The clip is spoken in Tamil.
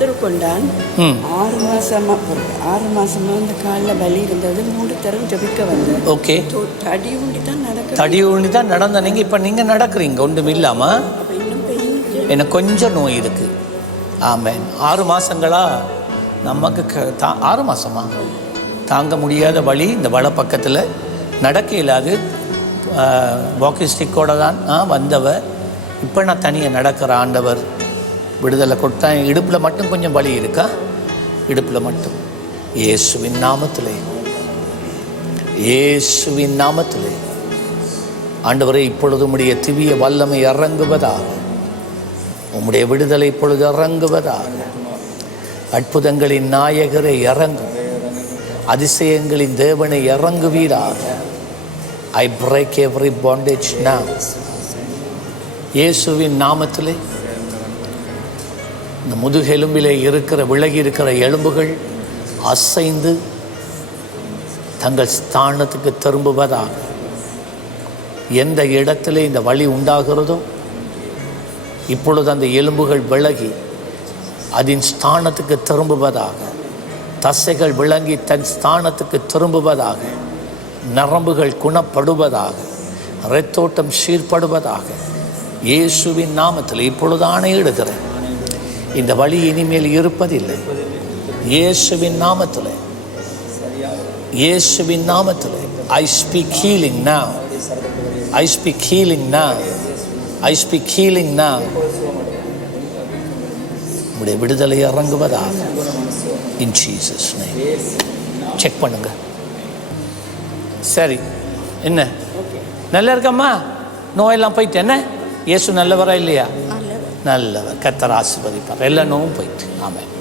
கொண்டான். ம். ஆறு மாசமா ஆறு மாசமா அந்த காலில் வலி இருந்தது. மூணு தரம் ஜபிக்க வந்தேன். ஓகே. தடி உண்டி தான் நடக்க தடி ஊனி தான் நடந்த நீங்கள் இப்போ நீங்கள் நடக்கிறீங்க ஒன்றும் பெயின் எனக்கு கொஞ்சம் நோய் இருக்குது ஆமேன். ஆறு மாதங்களா நமக்கு க- தா ஆறு மாதமா தாங்க முடியாத வழி இந்த வலை பக்கத்தில். நடக்க இல்லாது வாக்கிங் ஸ்டிக்கோட தான். ஆ வந்தவ. இப்போ நான் தனியாக நடக்கிற ஆண்டவர். விடுதலை கொடுத்தேன் இடுப்பில் மட்டும் கொஞ்சம் வலி இருக்கா? இடுப்பில் மட்டும். இயேசுவின் நாமத்திலே. இயேசுவின் நாமத்திலே. ஆண்டவரை இப்பொழுது உடைய திவிய வல்லமை இறங்குவதாக. உம்முடைய விடுதலை இப்பொழுது இறங்குவதாக. அற்புதங்களின் நாயகரை இறங்கும். அதிசயங்களின் தேவனை இறங்குவீராக. ஐ பிரேக் எவ்ரி பாண்டேஜ் நான் இயேசுவின் நாமத்திலே. இந்த முதுகெலும்பிலே இருக்கிற விலகி இருக்கிற எலும்புகள் அசைந்து தங்கள் ஸ்தானத்துக்கு திரும்புவதாக. எந்த இடத்துல இந்த வழி உண்டாகிறதோ இப்பொழுது அந்த எலும்புகள் விலகி அதன் ஸ்தானத்துக்கு திரும்புவதாக தசைகள் விளங்கி தன் ஸ்தானத்துக்கு திரும்புவதாக நரம்புகள் குணப்படுவதாக இரத்தோட்டம் சீர்படுவதாக இயேசுவின் நாமத்தில் இப்பொழுது ஆணையிடுகிறேன். இந்த வழி இனிமேல் இருப்பதில்லை. இயேசுவின் நாமத்தில். இயேசுவின் நாமத்தில். I speak healing now. I speak healing now. I speak healing now. உங்களுடைய விடுதலை இறங்குவதாக. இன் ஜீசஸ் செக் பண்ணுங்க. சரி. என்ன? நல்லா இருக்கம்மா? நோயெல்லாம் போயிட்டு என்ன? இயேசு நல்லவரா இல்லையா? நல்லவர் கத்தர் ஆசிர்வதிப்பார். எல்லா நோவும் போயிட்டு. ஆமாம்